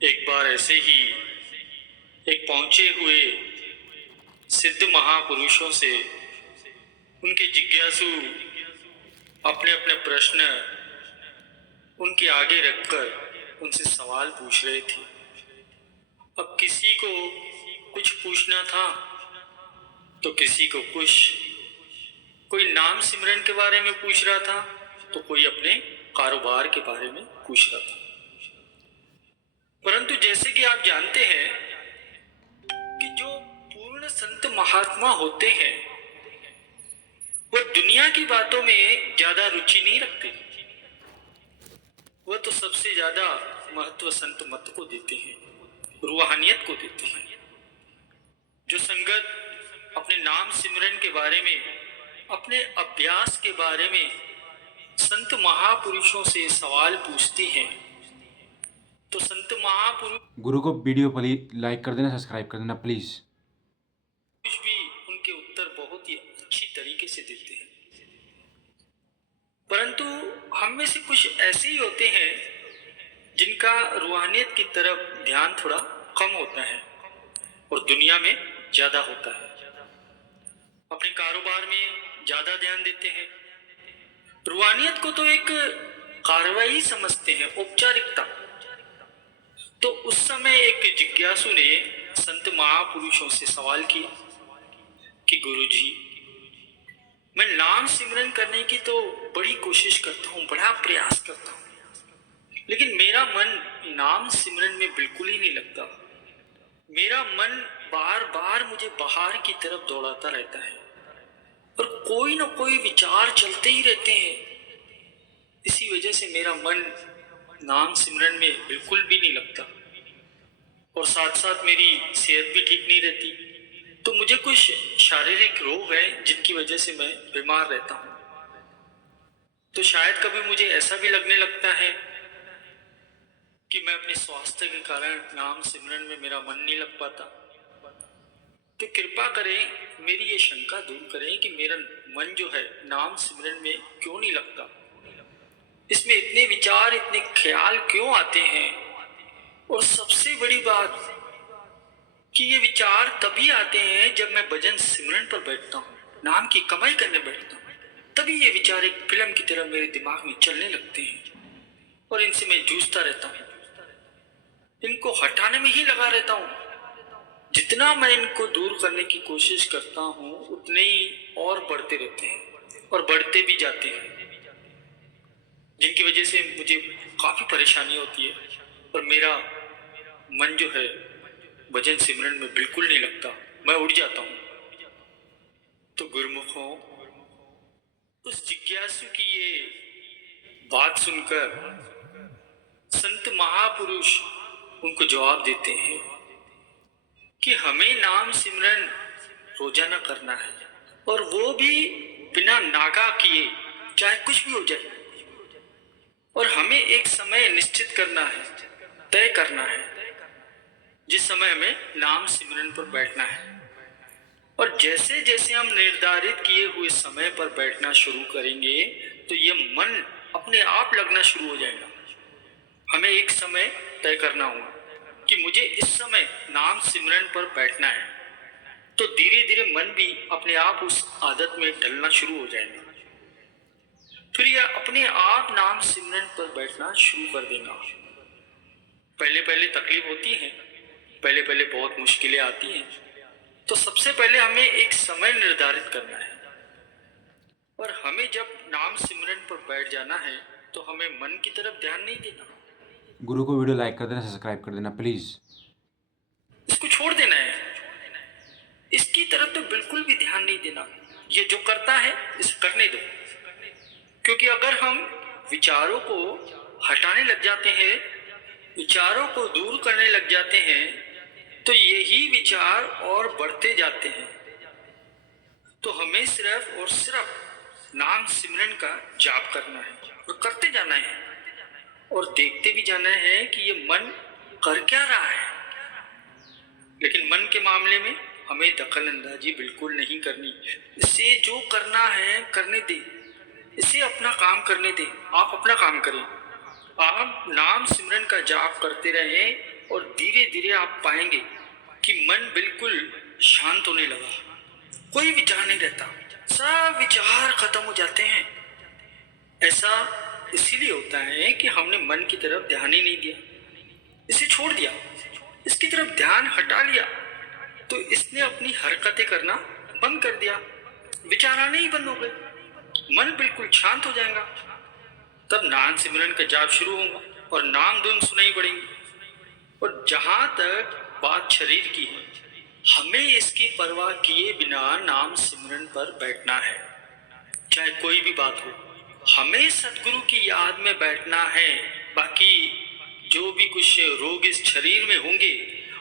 एक बार ऐसे ही एक पहुंचे हुए सिद्ध महापुरुषों से उनके जिज्ञासु अपने अपने प्रश्न उनके आगे रखकर उनसे सवाल पूछ रहे थे। अब किसी को कुछ पूछना था तो किसी को कुछ, कोई नाम सिमरन के बारे में पूछ रहा था तो कोई अपने कारोबार के बारे में पूछ रहा था। परंतु जैसे कि आप जानते हैं कि जो पूर्ण संत महात्मा होते हैं वो दुनिया की बातों में ज्यादा रुचि नहीं रखते। वह तो सबसे ज्यादा महत्व संत मत को देते हैं, रूहानियत को देते हैं। जो संगत अपने नाम सिमरन के बारे में, अपने अभ्यास के बारे में संत महापुरुषों से सवाल पूछती हैं तो संत महापुरुष गुरु को वीडियो पर लाइक कर देना, सब्सक्राइब कर देना प्लीज। भी उनके उत्तर बहुत ही अच्छी तरीके से देते हैं। परंतु हम में से कुछ ऐसे ही होते हैं जिनका रूहानियत की तरफ ध्यान थोड़ा कम होता है और दुनिया में ज्यादा होता है। अपने कारोबार में ज्यादा ध्यान देते हैं। रूहानियत को तो एक कार्रवाई समझते हैं, औपचारिकता। तो उस समय एक जिज्ञासु ने संत महापुरुषों से सवाल किया कि गुरुजी, मैं नाम सिमरन करने की तो बड़ी कोशिश करता हूँ, बड़ा प्रयास करता हूँ, लेकिन मेरा मन नाम सिमरन में बिल्कुल ही नहीं लगता। मेरा मन बार बार मुझे बाहर की तरफ दौड़ाता रहता है और कोई ना कोई विचार चलते ही रहते हैं। इसी वजह से मेरा मन नाम सिमरन में बिल्कुल भी नहीं लगता और साथ साथ मेरी सेहत भी ठीक नहीं रहती। तो मुझे कुछ शारीरिक रोग हैं जिनकी वजह से मैं बीमार रहता हूँ। तो शायद कभी मुझे ऐसा भी लगने लगता है कि मैं अपने स्वास्थ्य के कारण नाम सिमरन में मेरा मन नहीं लग पाता। तो कृपा करें, मेरी ये शंका दूर करें कि मेरा मन जो है नाम सिमरन में क्यों नहीं लगता, इसमें इतने विचार, इतने ख्याल क्यों आते हैं। और सबसे बड़ी बात कि ये विचार तभी आते हैं जब मैं भजन सिमरन पर बैठता हूँ, नाम की कमाई करने बैठता हूँ, तभी ये विचार एक फिल्म की तरह मेरे दिमाग में चलने लगते हैं और इनसे मैं जूझता रहता हूँ, इनको हटाने में ही लगा रहता हूँ। जितना मैं इनको दूर करने की कोशिश करता हूँ उतने ही और बढ़ते रहते हैं और बढ़ते भी जाते हैं, जिनकी वजह से मुझे काफी परेशानी होती है और मेरा मन जो है भजन सिमरन में बिल्कुल नहीं लगता, मैं उड़ जाता हूँ। तो गुरुमुखों, उस जिज्ञासु की ये बात सुनकर संत महापुरुष उनको जवाब देते हैं कि हमें नाम सिमरन रोजाना करना है और वो भी बिना नागा किए, चाहे कुछ भी हो जाए। और हमें एक समय निश्चित करना है, तय करना है, जिस समय हमें नाम सिमरन पर बैठना है। और जैसे जैसे हम निर्धारित किए हुए समय पर बैठना शुरू करेंगे तो ये मन अपने आप लगना शुरू हो जाएगा। हमें एक समय तय करना होगा कि मुझे इस समय नाम सिमरन पर बैठना है, तो धीरे धीरे मन भी अपने आप उस आदत में ढलना शुरू हो जाएगा। फिर यह अपने आप नाम सिमरन पर बैठना शुरू कर देगा। पहले पहले तकलीफ होती है, पहले पहले बहुत मुश्किलें आती हैं। तो सबसे पहले हमें एक समय निर्धारित करना है और हमें जब नाम सिमरन पर बैठ जाना है तो हमें मन की तरफ ध्यान नहीं देना। गुरु को वीडियो लाइक कर देना, सब्सक्राइब कर देना प्लीज। इसको छोड़ देना है, इसकी तरफ तो बिल्कुल भी ध्यान नहीं देना। ये जो करता है इसे करने दो, क्योंकि अगर हम विचारों को हटाने लग जाते हैं, विचारों को दूर करने लग जाते हैं, तो यही विचार और बढ़ते जाते हैं। तो हमें सिर्फ और सिर्फ नाम सिमरन का जाप करना है और करते जाना है और देखते भी जाना है कि ये मन कर क्या रहा है। लेकिन मन के मामले में हमें दखल अंदाजी बिल्कुल नहीं करनी। इसे जो करना है करने दे, इसे अपना काम करने दे। आप अपना काम करें, आप नाम सिमरन का जाप करते रहें और धीरे धीरे आप पाएंगे कि मन बिल्कुल शांत होने लगा, कोई विचार नहीं रहता, सब विचार खत्म हो जाते हैं। ऐसा इसीलिए होता है कि हमने मन की तरफ ध्यान ही नहीं दिया, इसे छोड़ दिया, इसकी तरफ ध्यान हटा लिया, तो इसने अपनी हरकतें करना बंद कर दिया, विचार आने ही बंद हो गए, मन बिल्कुल शांत हो जाएगा। तब नाम सिमरन का जाप शुरू होगा और नाम धुन सुनाई पड़ेंगी। और जहां तक बात शरीर की है, हमें इसकी परवाह किए बिना नाम सिमरन पर बैठना है, चाहे कोई भी बात हो, हमें सतगुरु की याद में बैठना है। बाकी जो भी कुछ रोग इस शरीर में होंगे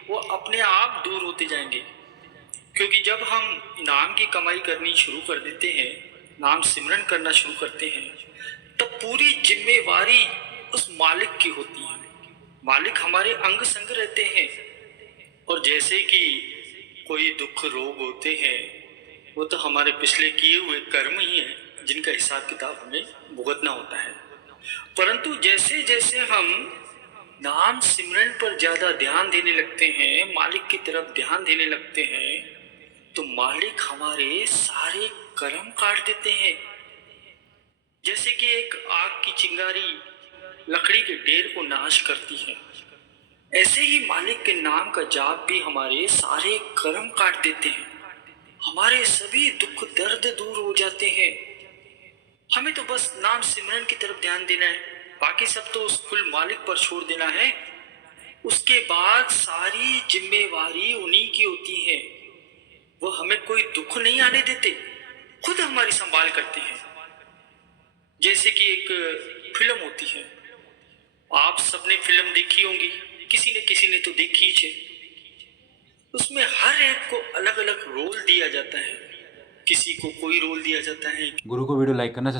वो अपने आप दूर होते जाएंगे, क्योंकि जब हम नाम की कमाई करनी शुरू कर देते हैं, नाम सिमरन करना शुरू करते हैं, तब पूरी जिम्मेवारी उस मालिक की होती है। मालिक हमारे अंग संग रहते हैं, और जैसे कि कोई दुख रोग होते हैं, वो तो हमारे पिछले किए हुए कर्म ही हैं जिनका हिसाब किताब हमें भुगतना होता है। परंतु जैसे जैसे हम नाम सिमरन पर ज्यादा ध्यान देने लगते हैं, मालिक की तरफ ध्यान देने लगते हैं, तो मालिक हमारे सारे कर्म काट देते हैं। जैसे कि एक आग की चिंगारी लकड़ी के ढेर को नाश करती है, ऐसे ही मालिक के नाम का जाप भी हमारे सारे कर्म काट देते हैं, हमारे सभी दुख दर्द दूर हो जाते हैं। हमें तो बस नाम सिमरन की तरफ ध्यान देना है, बाकी सब तो उस कुल मालिक पर छोड़ देना है। उसके बाद सारी जिम्मेवारी उन्हीं की होती है, वो हमें कोई दुख नहीं आने देते, खुद हमारी संभाल करते हैं। जैसे कि एक फिल्म होती है, आप सबने फिल्म देखी होंगी, किसी ने तो देखी ही है। उसमें हर एक को अलग अलग रोल दिया जाता है, किसी को कोई रोल दिया जाता है। गुरु को वीडियो लाइक करना